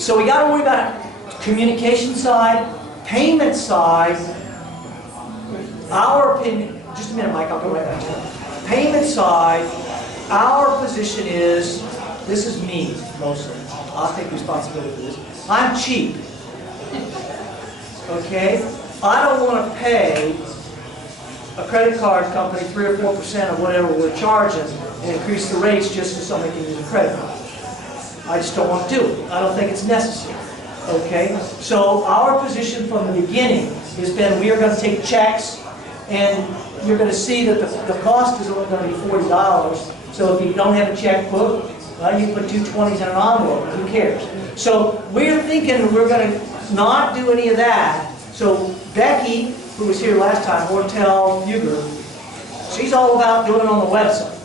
So we got to worry about communication side, payment side. Our opinion, just a minute, Mike, I'll go right back to it. Payment side, our position is, this is me mostly. I'll take responsibility for this. I'm cheap. Okay? I don't want to pay a credit card company 3 or 4% of whatever we're charging and increase the rates just so somebody can use a credit card. I just don't want to do it. I don't think it's necessary. Okay? So our position from the beginning has been we are going to take checks, and you're going to see that the cost is only going to be $40. So if you don't have a checkbook, well, you put 2 20s in an envelope. Who cares? So we're thinking we're going to not do any of that. So Becky, who was here last time, Hortel Huger, she's all about doing it on the website.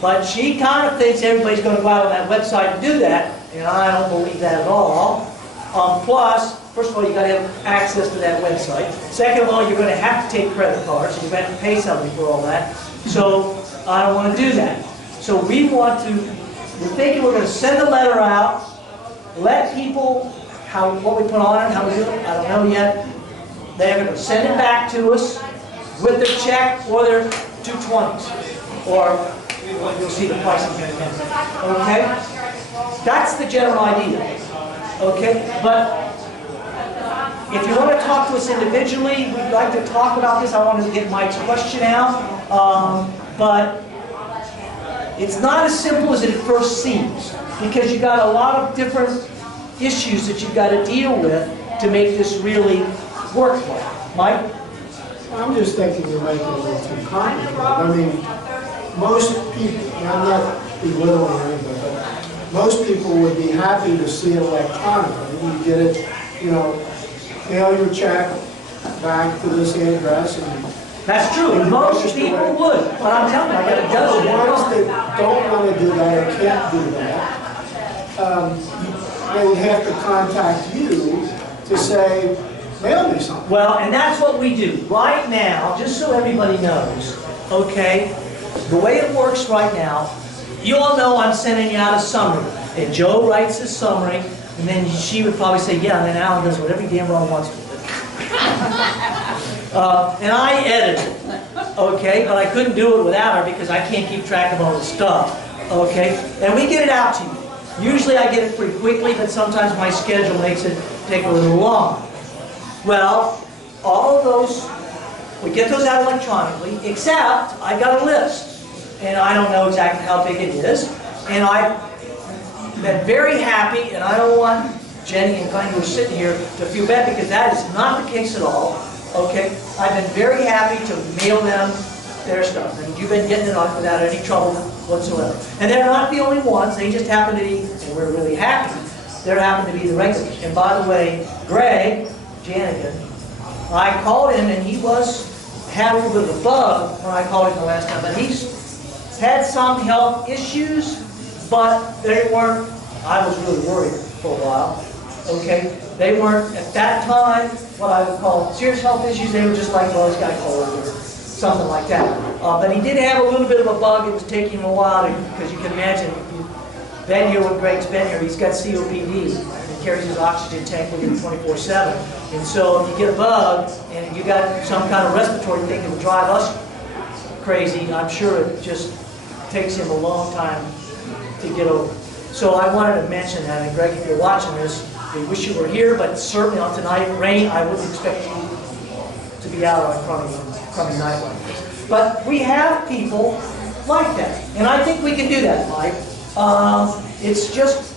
But she kind of thinks everybody's going to go out on that website and do that, and I don't believe that at all. Plus, first of all, you've got to have access to that website. Second of all, you're going to have to take credit cards, so you're going to have to pay somebody for all that. So I don't want to do that. So we're thinking we're going to send a letter out, let people, what we put on it, how we do it, I don't know yet. They're going to send it back to us with their check or their 2 20s. Or you'll see the pricing in a minute. Okay? That's the general idea. Okay? But if you want to talk to us individually, we'd like to talk about this. I wanted to get Mike's question out. But it's not as simple as it first seems, because you've got a lot of different issues that you've got to deal with to make this really work well. Mike? I'm just thinking you're making it a little too complicated. I mean, most people, I'm not belittling anybody, but most people would be happy to see it electronically. You get it, you know, mail your check back to this address. And that's true. Most people would. But I'm telling you, I got a dozen. The ones that don't want to do that or can't do that, they would have to contact you to say, mail me something. Well, and that's what we do. Right now, just so everybody knows, okay, the way it works right now, you all know I'm sending you out a summary. And Joe writes a summary, and then she would probably say, yeah, and then Alan does whatever he damn well wants with it. And I edit it, okay? But I couldn't do it without her because I can't keep track of all the stuff, okay? And we get it out to you. Usually I get it pretty quickly, but sometimes my schedule makes it take a little long. Well, all of those, we get those out electronically, except I got a list. And I don't know exactly how big it is. And I've been very happy, and I don't want Jenny and Glenn who are sitting here to feel bad, because that is not the case at all. Okay? I've been very happy to mail them their stuff. And you've been getting it on without any trouble whatsoever. And they're not the only ones. They just happen to be, and we're really happy, they happen to be the regulars. And by the way, Greg Janigan, I called him, and he had a little bit of a bug when I called him the last time, but he's had some health issues, but they weren't, I was really worried for a while, okay? They weren't, at that time, what I would call serious health issues. They were just like, well, this guy cold or something like that. But he did have a little bit of a bug. It was taking him a while, because you can imagine, if you've been here when Greg's been here, he's got COPD. He carries his oxygen tank with him 24/7. And so if you get a bug, and you got some kind of respiratory thing that will drive us crazy, I'm sure it just takes him a long time to get over. So I wanted to mention that, and Greg, if you're watching this, we wish you were here, but certainly on tonight, rain, I wouldn't expect you to be out on a crummy night like this. But we have people like that, and I think we can do that, Mike. It's just,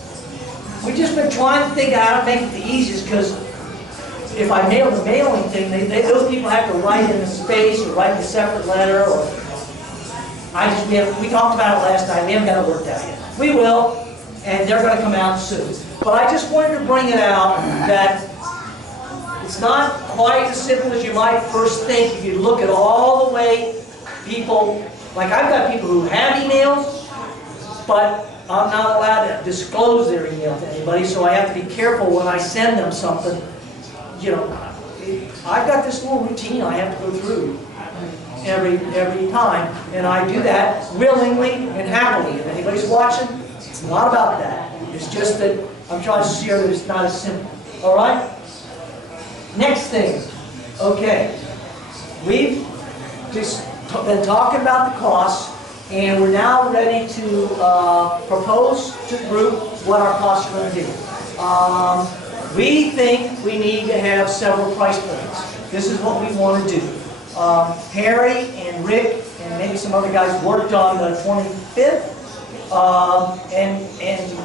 we've just been trying to think out how to make it the easiest, because if I mail the mailing thing, those people have to write in the space or write a separate letter, or we talked about it last night. We haven't got it worked out yet. We will, and they're going to come out soon. But I just wanted to bring it out that it's not quite as simple as you might first think. If you look at all the way people, like I've got people who have emails, but I'm not allowed to disclose their email to anybody, so I have to be careful when I send them something. You know, I've got this little routine I have to go through every time, and I do that willingly and happily. If anybody's watching, it's not about that. It's just that I'm trying to share that it's not as simple. All right? Next thing. Okay. We've just been talking about the costs, and we're now ready to propose to the group what our costs are going to be. We think we need to have several price points. This is what we want to do. Harry and Rick and maybe some other guys worked on the 25th. And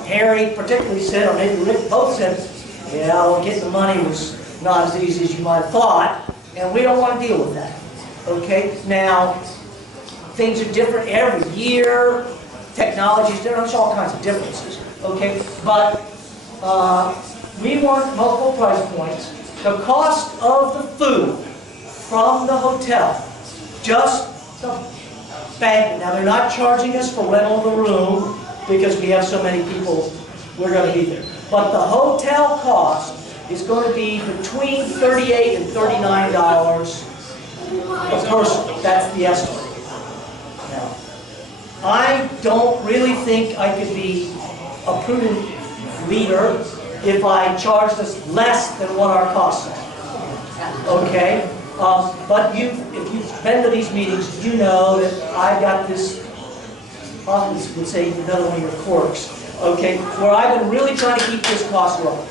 Harry particularly said, or maybe Rick both said, yeah, well, getting the money was not as easy as you might have thought, and we don't want to deal with that. Okay? Now, things are different every year. Technology is different. There's all kinds of differences. Okay? But we want multiple price points. The cost of the food from the hotel, just the banquet. Now, they're not charging us for rental of the room because we have so many people, we're going to be there. But the hotel cost is going to be between $38 and $39 a person. That's the estimate. Now, I don't really think I could be a prudent leader if I charged us less than what our costs are. Okay? But if you've been to these meetings, you know that I got this, often would say another one of your quirks, okay, where I've been really trying to keep this cost low.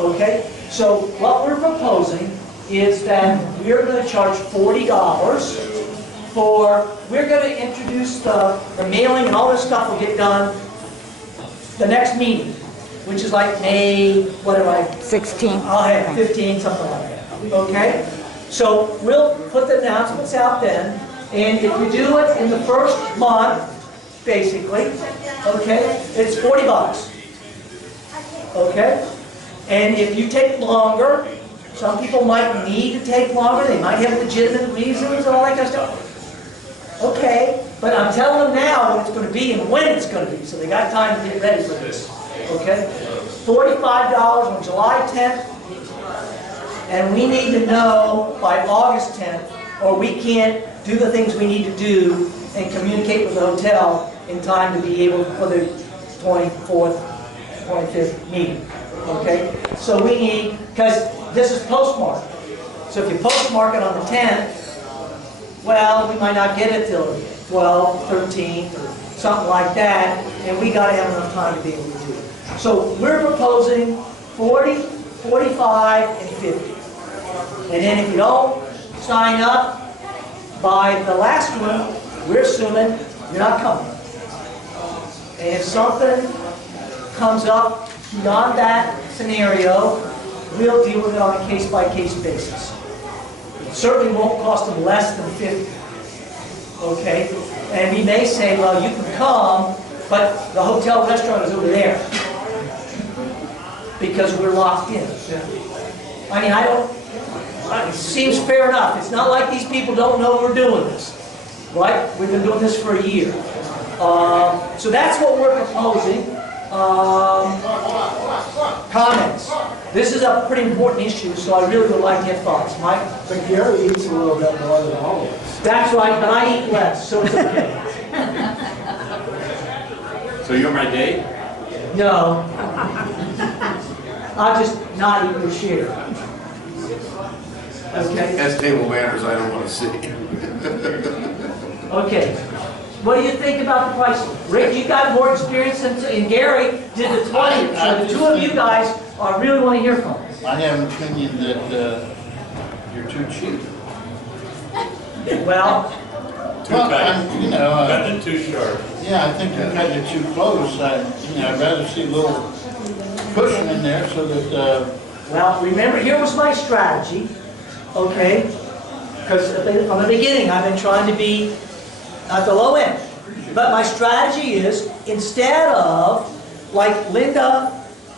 Okay? So what we're proposing is that we're going to charge $40 for, we're going to introduce the mailing and all this stuff will get done the next meeting, which is like May, whatever, 16. I'll have 15, something like that. Okay? So we'll put the announcements out then, and if you do it in the first month, basically, okay, it's $40. Okay? And if you take longer, some people might need to take longer, they might have legitimate reasons and all that kind of stuff. Okay, but I'm telling them now what it's going to be and when it's going to be, so they got time to get ready for this. Okay? $45 on July 10th, and we need to know by August 10th, or we can't do the things we need to do and communicate with the hotel in time to be able for the 24th, 25th meeting. Okay? So we need, because this is postmark. So if you postmark it on the 10th, well, we might not get it till 12th, 13th, or something like that, and we got to have enough time to be able to do it. So we're proposing 40, 45, and 50. And then if you don't sign up by the last one, we're assuming you're not coming. And if something comes up beyond that scenario, we'll deal with it on a case-by-case basis. It certainly won't cost them less than 50. Okay? And we may say, well, you can come, but the hotel restaurant is over there. Because we're locked in. I mean, it seems fair enough. It's not like these people don't know we're doing this. Right? We've been doing this for a year. So that's what we're proposing. Comments. This is a pretty important issue, so I really would like to have thoughts. Mike? But Gary eats a little bit more than all of us. That's right, but I eat less, so it's okay. So you're my date? No. I'll just not eat your share. Okay? That's table manners I don't want to see. Okay. What do you think about the pricing? Rick, you got more experience than, and Gary did the 20. So the two of you guys I really want to hear from. I have an opinion that you're too cheap. Well, You know, Cutting it too short. yeah, I think you're cutting it too close. I'd rather see a little cushion in there so that, well, remember, here was my strategy, okay? Because from the beginning, I've been trying to be at the low end. But my strategy is, instead of, like Linda,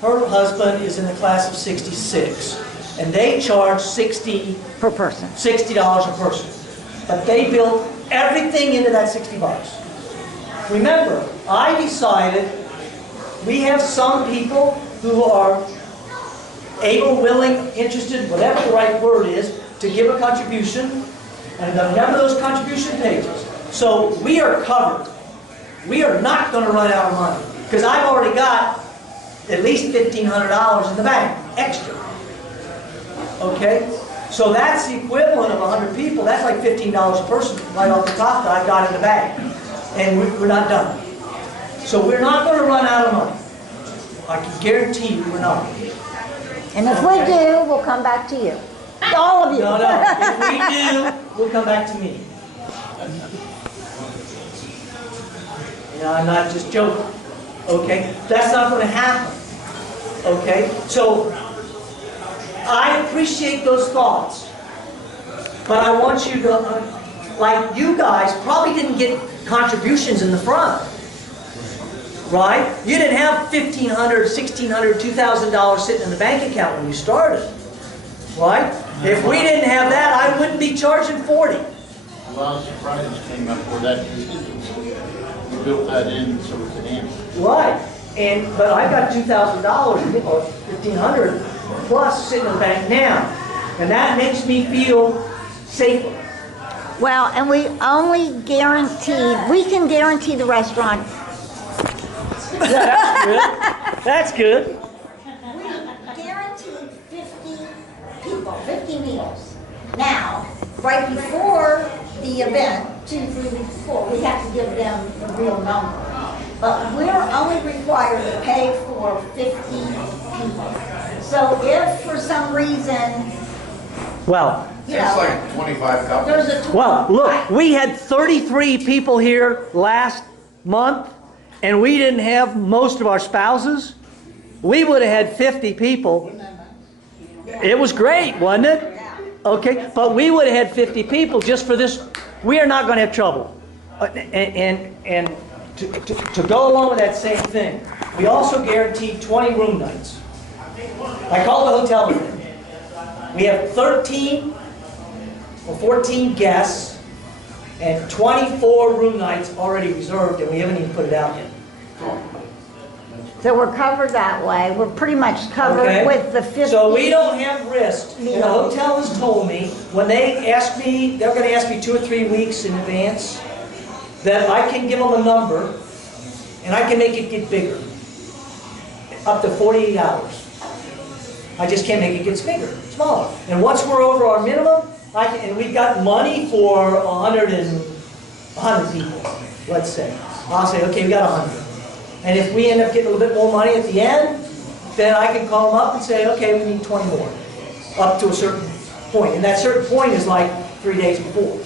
her husband is in the class of 66, and they charge $60 Per person. a person. But they built everything into that $60. Remember, I decided we have some people who are able, willing, interested, whatever the right word is, to give a contribution, and remember those contribution pages. So we are covered. We are not going to run out of money, because I've already got at least $1,500 in the bank, extra. Okay? So that's the equivalent of 100 people. That's like $15 a person right off the top that I've got in the bag. And we're not done. So we're not going to run out of money. I can guarantee you we're not. And if we do, we'll come back to you. All of you. No, no. If we do, we'll come back to me. You know, I'm not just joking. Okay? That's not going to happen. Okay? So, I appreciate those thoughts. But I want you to, like you guys probably didn't get contributions in the front. Right? You didn't have $1,500, $1,600, $2,000 sitting in the bank account when you started. Right? If we didn't have that, I wouldn't be charging $40. A lot of surprises came up for that contingency. We built that in so we could handle it. Right. But I got $2,000 or $1,500 plus sitting in the bank now. And that makes me feel safer. Well, and we only we can guarantee the restaurant. That's good. That's good. We guaranteed 50 people, 50 meals. Now, right before the event, 2-3 weeks before, we have to give them the real number. But we're only required to pay for 50 people. So if for some reason, Well, you It's know, like 25 couples. there's a... well, look, we had 33 people here last month, and we didn't have most of our spouses. We would have had 50 people. It was great, wasn't it? Okay, but we would have had 50 people just for this. We are not going to have trouble. And to go along with that same thing, we also guaranteed 20 room nights. I called the hotel today. We have 13 or 14 guests and 24 room nights already reserved, and we haven't even put it out yet. So we're covered that way. We're pretty much covered Okay? with the 50. So we don't have risk. And the hotel has told me, when they ask me, they're going to ask me 2 or 3 weeks in advance, that I can give them a number, and I can make it get bigger. Up to 48 hours. I just can't make it get bigger, smaller. And once we're over our minimum, and we've got money for 100 people, let's say. I'll say, okay, we got 100. And if we end up getting a little bit more money at the end, then I can call them up and say, okay, we need 20 more. Up to a certain point. And that certain point is like 3 days before.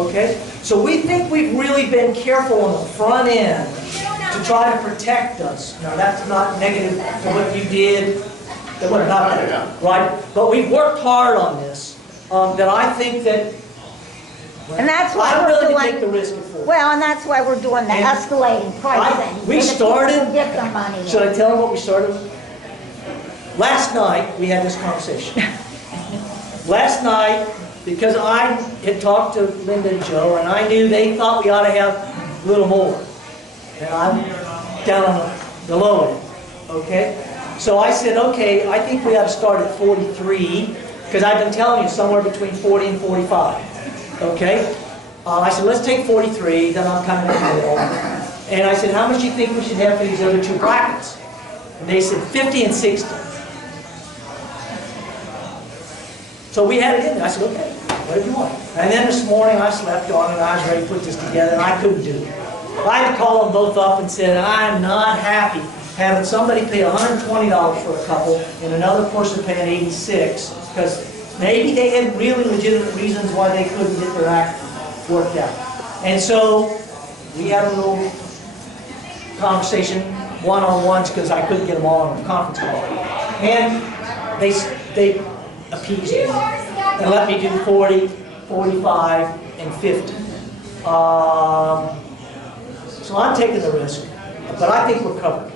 Okay? So we think we've really been careful on the front end to try to protect us. Now that's not negative to what you did. That would not that, right? But we've worked hard on this. That I think that And that's why I'm we're willing to doing... take the risk for it. Well, and that's why we're doing the And escalating pricing. we so that started- people get their money in. Should I tell them what we started with? Last night, we had this conversation. Last night, because I had talked to Linda and Joe, and I knew they thought we ought to have a little more. And I'm down on the low end, okay? So I said, okay, I think we ought to start at 43, because I've been telling you somewhere between 40 and 45, okay? I said, let's take 43, then I'm kind of in the middle. And I said, how much do you think we should have for these other 2 brackets? And they said 50 and 60. So we had it in there. I said, okay, whatever you want. And then this morning I slept on it and I was ready to put this together and I couldn't do it. I had to call them both up and said, I'm not happy having somebody pay $120 for a couple and another person paying $86 because maybe they had really legitimate reasons why they couldn't get their act worked out. And so we had a little conversation, one-on-ones, because I couldn't get them all on a conference call. And they appeased me and let me do 40, 45, and 50. So I'm taking the risk, but I think we're covered.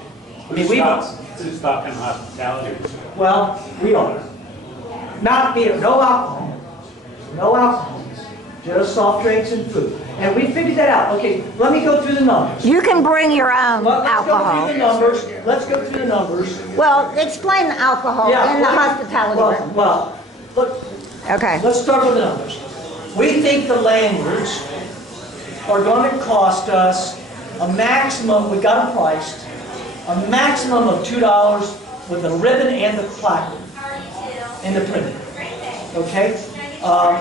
I mean, Who's talking hospitality? well, we are. Not beer, no alcohol. No alcohol. Just soft drinks and food. And we figured that out. Okay, let me go through the numbers. You can bring your own Let's go alcohol. through the numbers. Let's go through the numbers. Well, explain the alcohol in the hospitality room. Well, look, Okay. let's start with the numbers. We think the lanyards are going to cost us a maximum, we got them priced, a maximum of $2 with the ribbon and the placard and the printing. Okay?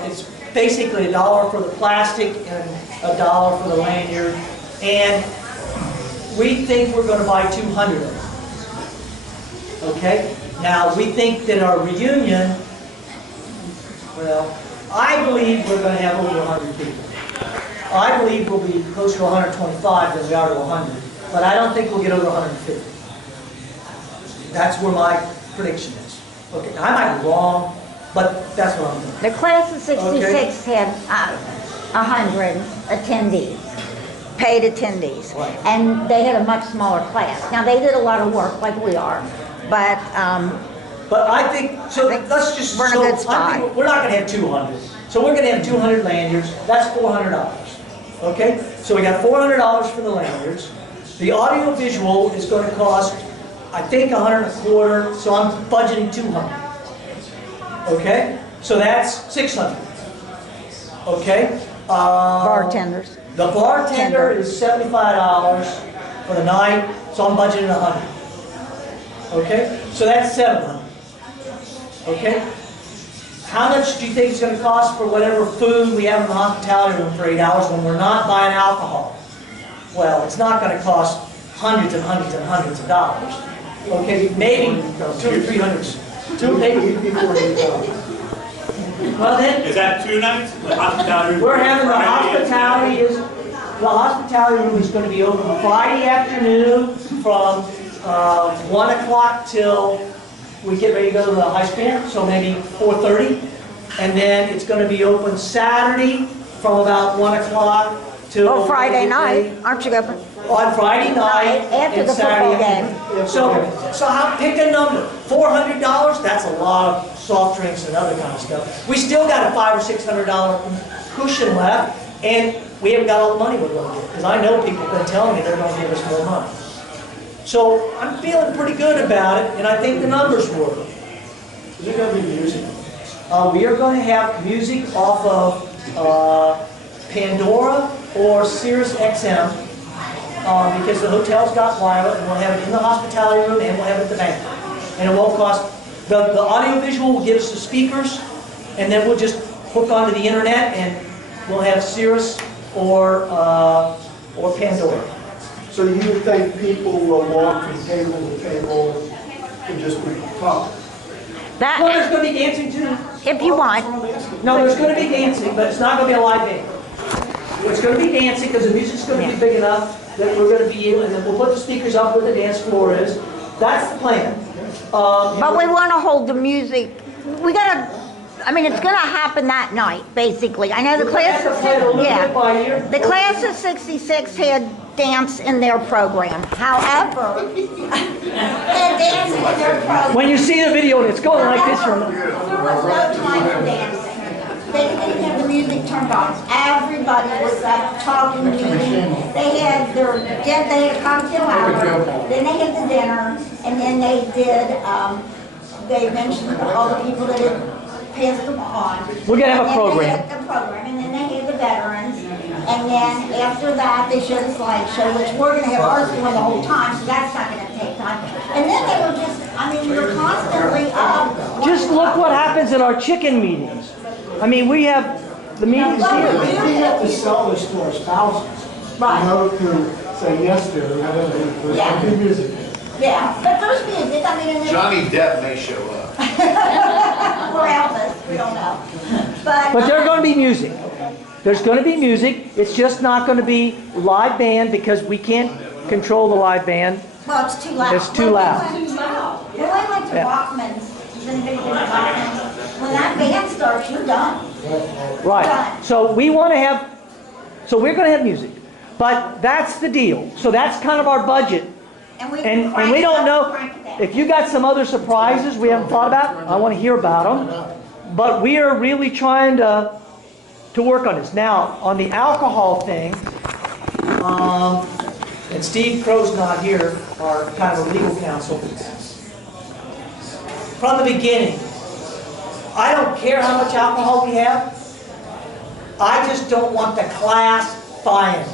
It's basically $1 for the plastic and $1 for the lanyard. And we think we're going to buy 200 of them. Okay? Now, we think that our reunion, well, I believe we're going to have over 100 people. I believe we'll be closer to 125 than we are to 100. But I don't think we'll get over 150. That's where my prediction is. Okay, now I might be wrong, but that's what I'm doing. The class of 66 had 100 attendees, paid attendees. Right. And they had a much smaller class. Now, they did a lot of work like we are, but But I think, so I think let's just, we're in a so good I spot. think we're not gonna have 200. So we're gonna have 200 lanyards, that's $400. Okay? So we got $400 for the lanyards. The audio visual is gonna cost, I think, $125, so I'm budgeting 200. Okay? So that's 600. Okay? bartenders. The bartender is $75 for the night, so I'm budgeting 100. Okay? So that's 700. Okay? How much do you think it's going to cost for whatever food we have in the hospitality room for 8 hours when we're not buying alcohol? Well, it's not going to cost hundreds and hundreds and hundreds of dollars. Okay? Maybe 200 or 300. Maybe. Well then, Is that 2 nights? The hospitality? we're having the hospitality room is going to be open Friday afternoon from 1 o'clock till we get ready to go to the high school, so maybe 4:30. And then it's going to be open Saturday from about 1 o'clock till... Oh, Friday night, aren't you open? On Friday night After and the Saturday football game. afternoon. So pick a number. $400, that's a lot of soft drinks and other kind of stuff. We still got a $500 or $600 cushion left, and we haven't got all the money we're going to get, because I know people have been telling me they're going to give us more money. So I'm feeling pretty good about it, and I think the numbers work. Is there going to be music? We are going to have music off of Pandora or Sirius XM, because the hotel's got wireless, and we'll have it in the hospitality room, and we'll have it at the banquet. And it won't cost, the audio visual will give us the speakers, and then we'll just hook onto the internet, and we'll have Sirius or Pandora. So you think people will walk from table to table and just be talking? That, Well, there's going to be dancing too. if you want. No, there's going to be dancing, but it's not going to be a live band. It's going to be dancing because the music's going to be big enough that we're going to be able, and then we'll put the speakers up where the dance floor is. That's the plan. But we want to hold the music. We gotta. I mean, it's gonna happen that night, basically. I know the class of the class of '66 had dance in their program. However, had dance in their program. When you see the video and it's going like this from There was no time for dancing. They didn't have the music turned on. Everybody was up talking, eating. They had a cocktail hour, then they had the dinner, and then they did, they mentioned all the people that had passed them on. We're gonna have a And then program. they had the program, and then they had the veterans, and then after that, they showed a slideshow, which we're gonna have ours going the whole time, so that's not gonna take time. And then they were just, I mean, you're constantly up. Just look what happens at our chicken meetings. I mean, we have the meetings here. We have to sell this to our spouses. Right. You know, to say yes to it, there's Yeah. going to be music. Yeah, but there's music, I mean, and then, Johnny Depp may show up. or Elvis, we don't know. But there's going to be music. There's going to be music. It's just not going to be live band because we can't control the live band. Well, it's too loud. It's too loud. When we went to Yeah. Bachman's, does anybody go to Bachman's? When that band starts, you're done. Right. So we want to have, so we're going to have music. But that's the deal. So that's kind of our budget. And we And crank we it don't up, know, crank it down. if you got some other surprises we haven't thought about, I want to hear about them. But we are really trying to work on this. Now, on the alcohol thing, and Steve Crow's not here, our kind of legal counsel. From the beginning, I don't care how much alcohol we have. I just don't want the class buying it.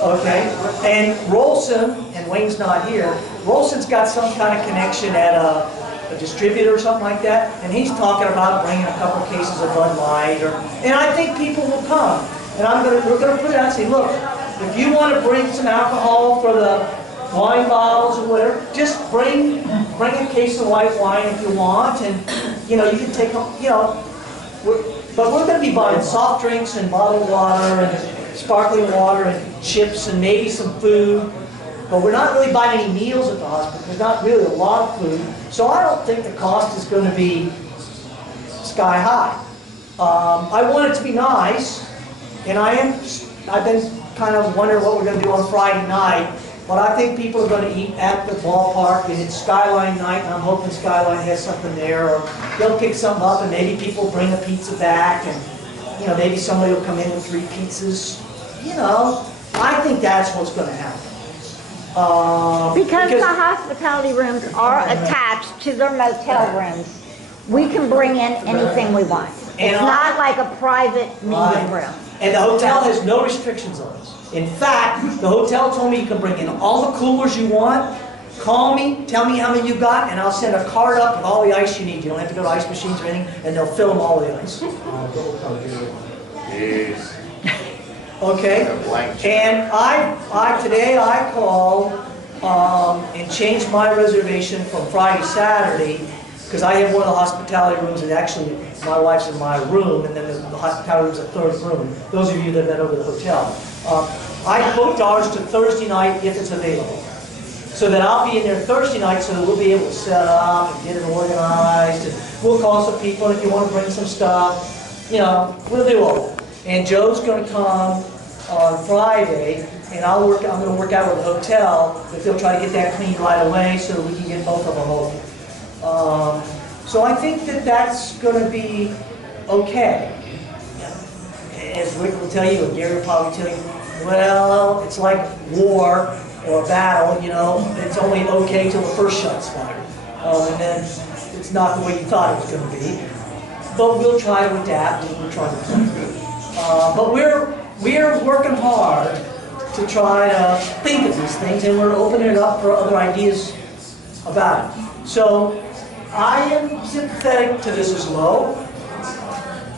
Okay, and Rolson, and Wayne's not here, Rolson's got some kind of connection at a distributor or something like that, and he's talking about bringing a couple of cases of Bud Light, and I think people will come. And we're gonna put it out and say, look, if you want to bring some alcohol for the wine bottles or whatever, just bring a case of white wine if you want, and you know, you can take them, you know, but we're gonna be buying soft drinks and bottled water and sparkling water and chips and maybe some food. But we're not really buying any meals at the hospital. There's not really a lot of food. So I don't think the cost is going to be sky high. I want it to be nice. And I've been kind of wondering what we're going to do on Friday night. But I think people are going to eat at the ballpark, and it's Skyline night, and I'm hoping Skyline has something there. Or they'll pick something up, and maybe people bring a pizza back. And you know, maybe somebody will come in with 3 pizzas. You know, I think that's what's going to happen. Because the hospitality rooms are attached to their motel rooms, we can bring in anything we want. It's not like a private meeting room. And the hotel has no restrictions on us. In fact, the hotel told me you can bring in all the coolers you want. Call me, tell me how many you got, and I'll send a cart up with all the ice you need. You don't have to go to ice machines or anything, and they'll fill them all with ice. Yes. Okay? And today I called and changed my reservation from Friday, Saturday, because I have one of the hospitality rooms, and actually my wife's in my room, and then the hospitality room's a 3rd room. Those of you that have been over the hotel. I booked ours to Thursday night if it's available. So that I'll be in there Thursday night, so that we'll be able to set up and get it organized, and we'll call some people if you want to bring some stuff. You know, we'll do all that. And Joe's going to come on Friday, and I'm going to work out with the hotel if they'll try to get that cleaned right away so that we can get both of them open. So I think that that's going to be okay. As Rick will tell you, and Gary will probably tell you, well, it's like war or a battle, you know, it's only okay till the first shot's fired. And then it's not the way you thought it was going to be. But we'll try to adapt, and we'll try to play. But we're working hard to try to think of these things, and we're opening it up for other ideas about it. So I am sympathetic to this as low.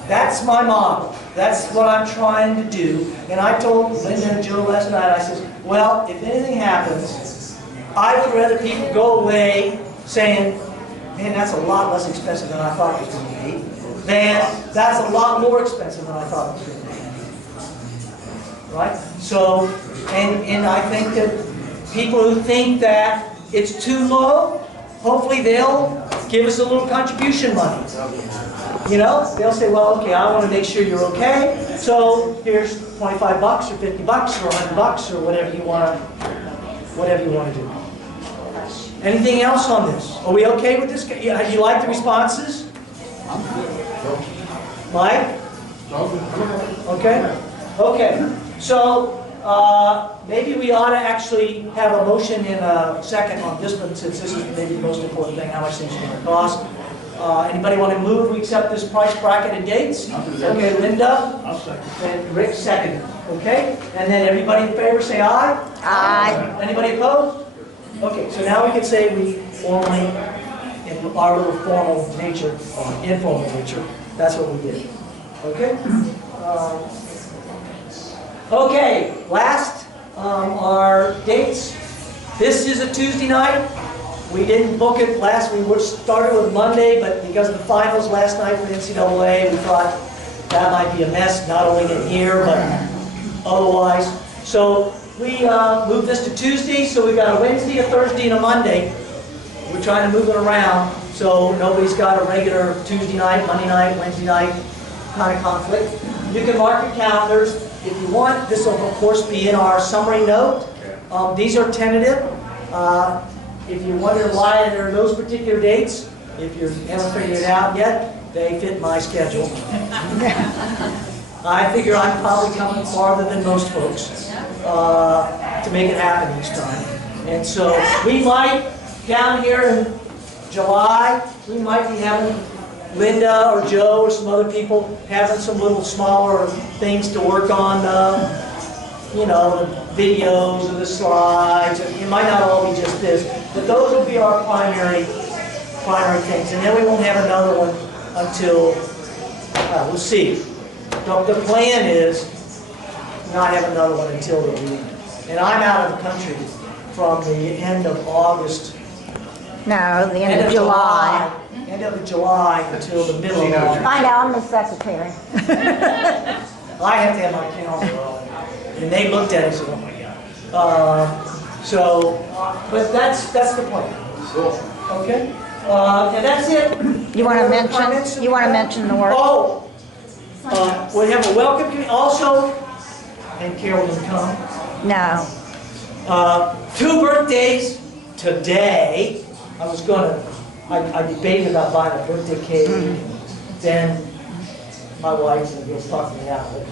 That's my model. That's what I'm trying to do. And I told Linda and Joe last night, I said, well, if anything happens, I would rather people go away saying, man, that's a lot less expensive than I thought it was going to be, than that's a lot more expensive than I thought it was going to be. Right? So, and I think that people who think that it's too low, hopefully they'll give us a little contribution money. You know, they'll say, well, okay, I want to make sure you're okay, so here's $25 or $50 or $100 or whatever you want to do. Anything else on this? Are we okay with this? Yeah, you like the responses? Mike? Okay? Okay. So, maybe we ought to actually have a motion in a second on this one, since this is maybe the most important thing, how much things are going to cost. Anybody want to move we accept this price bracket and dates? Okay, Linda? I'll second. And Rick seconded. Okay? And then everybody in favor say aye? Aye. Anybody opposed? Okay, so now we can say we formally, in our little formal nature, informal nature, that's what we did. Okay? Okay, last are dates. This is a Tuesday night. We didn't book it last, we started with Monday, but because of the finals last night for the NCAA, we thought that might be a mess, not only in here, but otherwise. So we moved this to Tuesday, so we've got a Wednesday, a Thursday, and a Monday. We're trying to move it around, so nobody's got a regular Tuesday night, Monday night, Wednesday night kind of conflict. You can mark your calendars if you want. This will, of course, be in our summary note. These are tentative. If you wonder why there are those particular dates, if you haven't figured it out yet, they fit my schedule. I figure I'm probably coming farther than most folks to make it happen each time. And so we might, down here in July, we might be having Linda or Joe or some other people having some little smaller things to work on, you know, videos of the slides. It might not all be just this, but those will be our primary things. And then we won't have another one until, we'll see. The plan is not have another one until the week. And I'm out of the country from the end of August. No, the end of July. End of July until the middle of August. I know, I'm the secretary. I have to have my calendar on. And they looked at it and said, oh my God. But that's the plan. Okay? And that's it. You want to Comments? mention the work? Oh, we have a welcome committee also, and Carol didn't come. No. 2 birthdays today. I debated about buying a birthday cake. Then my wife will talk me out of it.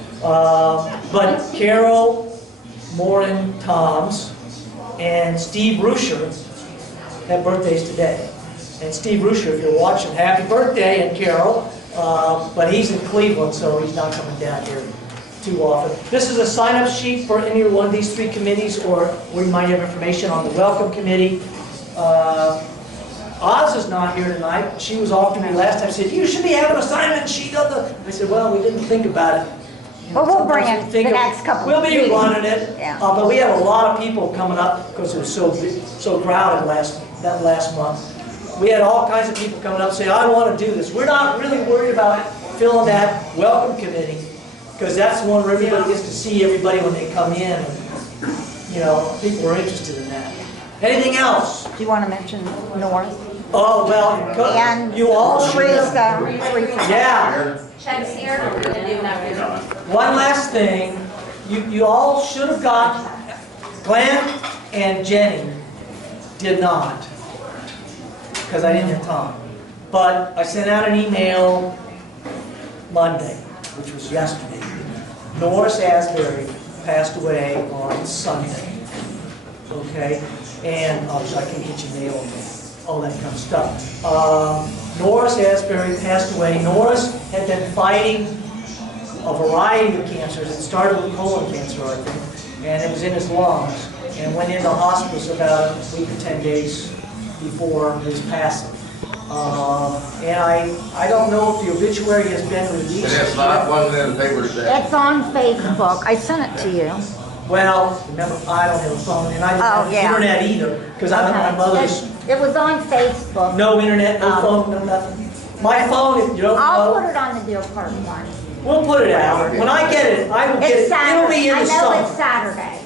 But Carol, Maureen Toms, and Steve Rusher have birthdays today. And Steve Rusher, if you're watching, happy birthday, and Carol. But he's in Cleveland, so he's not coming down here too often. This is a sign-up sheet for any one of these 3 committees, or we might have information on the Welcome Committee. Oz is not here tonight. She was off to me last time. She said, you should be having an assignment sheet on the... I said, well, we didn't think about it. Well, we'll bring Sometimes it we think the of- next couple We'll of be meetings. running it. Yeah. But we have a lot of people coming up because it was so crowded last month. We had all kinds of people coming up saying, I want to do this. We're not really worried about filling that welcome committee because that's the one where everybody gets to see everybody when they come in. And, people are interested in that. Anything else? Do you want to mention North? Oh, well, And you all should. Teresa. Yeah. Check's here. One last thing. You all should have got, Glenn and Jenny did not, because I didn't have time. But I sent out an email Monday, which was yesterday. Norris Asbury passed away on Sunday. Okay? And obviously I can get you mail and all that kind of stuff. Norris Asbury passed away. Norris had been fighting a variety of cancers. It started with colon cancer, I think, and it was in his lungs, and went into hospice about a week or 10 days before his passing. And I don't know if the obituary has been released. And it's not one in the papers today. It's on Facebook. I sent it to you. Well, remember, I don't have a phone, and I don't have yeah. internet either, because I'm at my mother's. It was on Facebook. No internet, no phone, no nothing. My phone, if you don't I'll put know, it on the Deer Park one. we'll put it out. When I get it, I will get it. It's It'll be Saturday. in I the know it's summer. Saturday.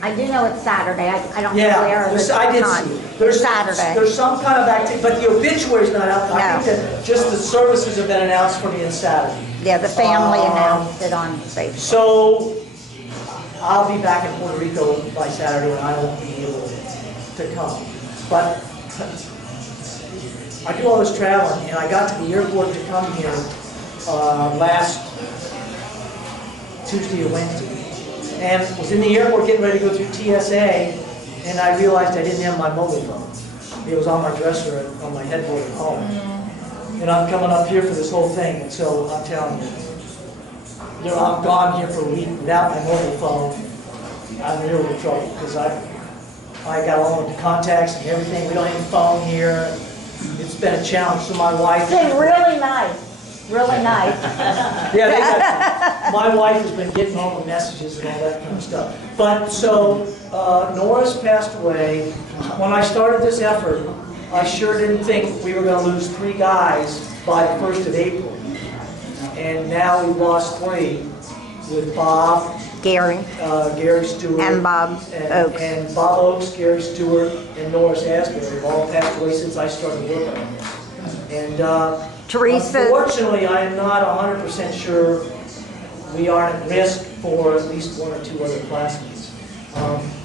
I do know it's Saturday. I don't know Yeah, where there's- the I did time. see it. There's Saturday. There's some kind of activity, but the obituary's not out. I No. think that just the services have been announced for me on Saturday. Yeah, the family announced it on Facebook. So I'll be back in Puerto Rico by Saturday, and I won't be able to come. But I do all this traveling, and I got to the airport to come here last Tuesday or Wednesday, and was in the airport getting ready to go through TSA, and I realized I didn't have my mobile phone. It was on my dresser on my headboard at home. And I'm coming up here for this whole thing, and so I'm telling you, I'm gone here for a week without my mobile phone. I'm in real trouble, because I got all of the contacts and everything. We don't have a phone here. It's been a challenge. So my wife. It's been really nice. Really nice. Yeah, my wife has been getting all the messages and all that kind of stuff. But so Norris passed away. When I started this effort, I sure didn't think we were going to lose 3 guys by the 1st of April. And now we've lost 3 with Bob, Gary. Gary Stewart, And Bob Oakes. and Bob Oakes, Gary Stewart, and Norris Asbury have all passed away since I started working on this. And Teresa. unfortunately, I am not 100% sure we aren't at risk for at least 1 or 2 other classmates.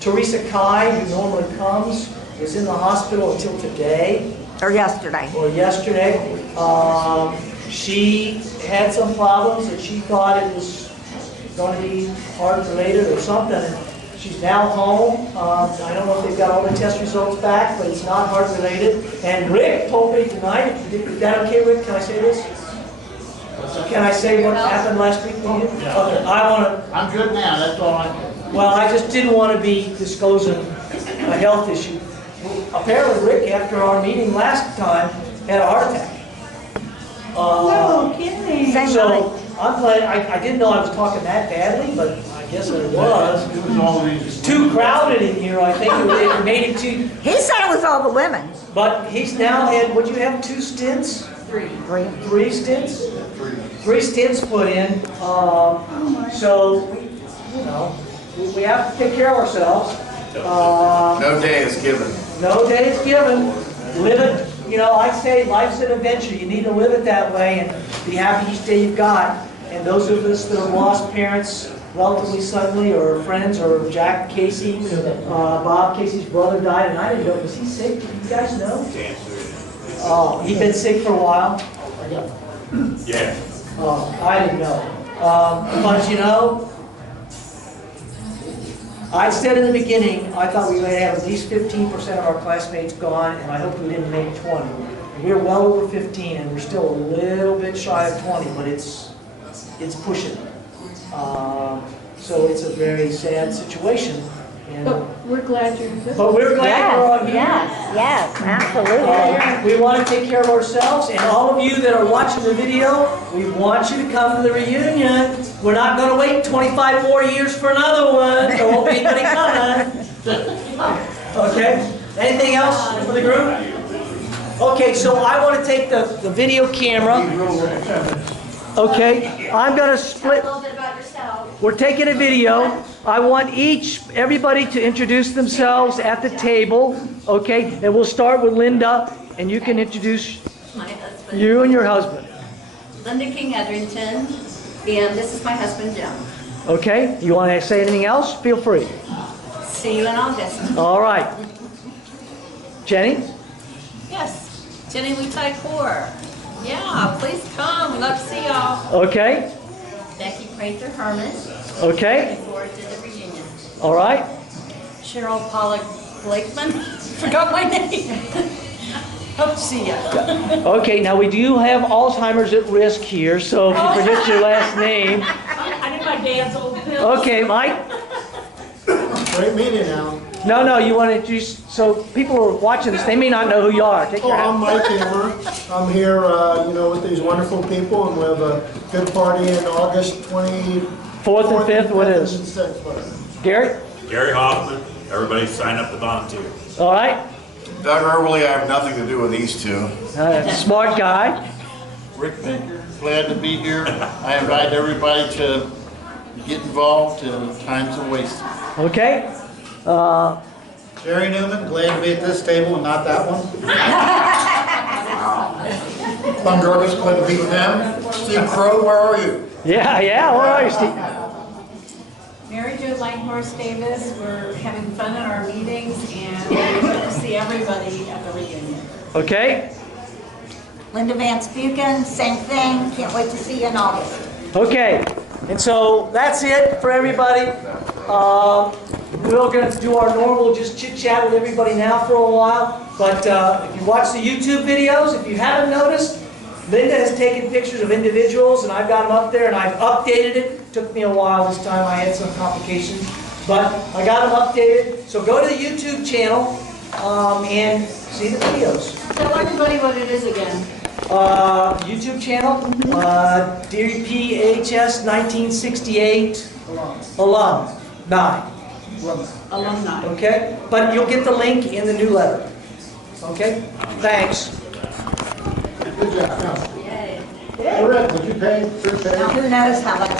Teresa Kai, who normally comes, was in the hospital until today Or yesterday. or yesterday. She had some problems that she thought it was going to be heart-related or something. And she's now home. I don't know if they've got all the test results back, but it's not heart-related. And Rick told me tonight, is that okay, Rick? Can I say this? Can I say what happened last week with you? Okay, I want to. I'm good now, that's all I can. Well, I just didn't want to be disclosing a health issue. Apparently Rick, after our meeting last time, had a heart attack. No kidding. Same So, night. I'm glad, I didn't know I was talking that badly, but I guess it was. It was all these. Too crowded in here, I think it made it too, He said it was all the women. but he's now had, would you have 2 stints? Three. 3 stints? 3 stints put in, so, you know, we have to take care of ourselves. No day is given. No day is given. Live it, you know, I say life's an adventure. You need to live it that way and be happy each day you've got. And those of us that have lost parents relatively suddenly, or friends, or Jack Casey, Bob Casey's brother died, and I didn't know, was he sick? Did you guys know? Oh, he'd been sick for a while? Yeah. Oh, I didn't know. But you know, I said in the beginning, I thought we were going to have at least 15% of our classmates gone, and I hope we didn't make 20. We're well over 15, and we're still a little bit shy of 20, but it's pushing. So it's a very sad situation. And, But we're glad you're visiting. but we're glad we're all Yes, here. yes, absolutely. We want to take care of ourselves, and all of you that are watching the video, we want you to come to the reunion. We're not going to wait 25 more years for another one. There won't be anybody coming. Okay? Anything else for the group? Okay, so I want to take the video camera. Okay, I'm going to split. A little bit about yourself. We're taking a video. I want everybody to introduce themselves at the table, okay? And we'll start with Linda, and you can introduce My husband, you and your husband, Linda King Edrington, and this is my husband, Jim. okay? You want to say anything else? Feel free. See you in August. All right. Jenny? Yes, Jenny Lutai Core. Yeah, please come. We'd love to see y'all. Okay, Becky Prather Herman. okay, Looking forward to the reunion. all right. Cheryl Pollock Blakeman. Forgot my name. Hope to see ya. Okay, now we do have Alzheimer's at risk here, so if you forget your last name. I need my dad's old pills. Okay, Mike? Great meeting, Al. No, you want to introduce, so people who are watching this, they may not know who you are. Take Oh, your I'm hat. Mike Hammer. I'm here, with these wonderful people, and we have a good party in August 4th and 5th, what is? And 6th, whatever. Gary? Gary Hoffman, everybody sign up to volunteer. All right. Doug Early, I have nothing to do with these two. Smart guy. Rick Baker, glad to be here. I invite everybody to get involved, time's a waste. Okay. Jerry Newman, glad to be at this table and not that one. Thumb Gervis, glad to be with them. Steve Crow, where are you? Yeah. All right, Steve. Mary Jo Langhorse Davis, we're having fun at our meetings and we hope to see everybody at the reunion. Okay. Linda Vance Buchan, same thing. Can't wait to see you in August. Okay. And so that's it for everybody. We're going to do our normal just chit chat with everybody now for a while. But if you watch the YouTube videos, if you haven't noticed, Linda has taken pictures of individuals, and I've got them up there, and I've updated it. Took me a while this time. I had some complications, but I got them updated. So go to the YouTube channel and see the videos. Tell everybody what it is again. YouTube channel, DPHS 1968 alumni. Alumni. Okay? But you'll get the link in the newsletter. Okay? Thanks. Good job. Now, Rick, would you pay? Now, who knows how much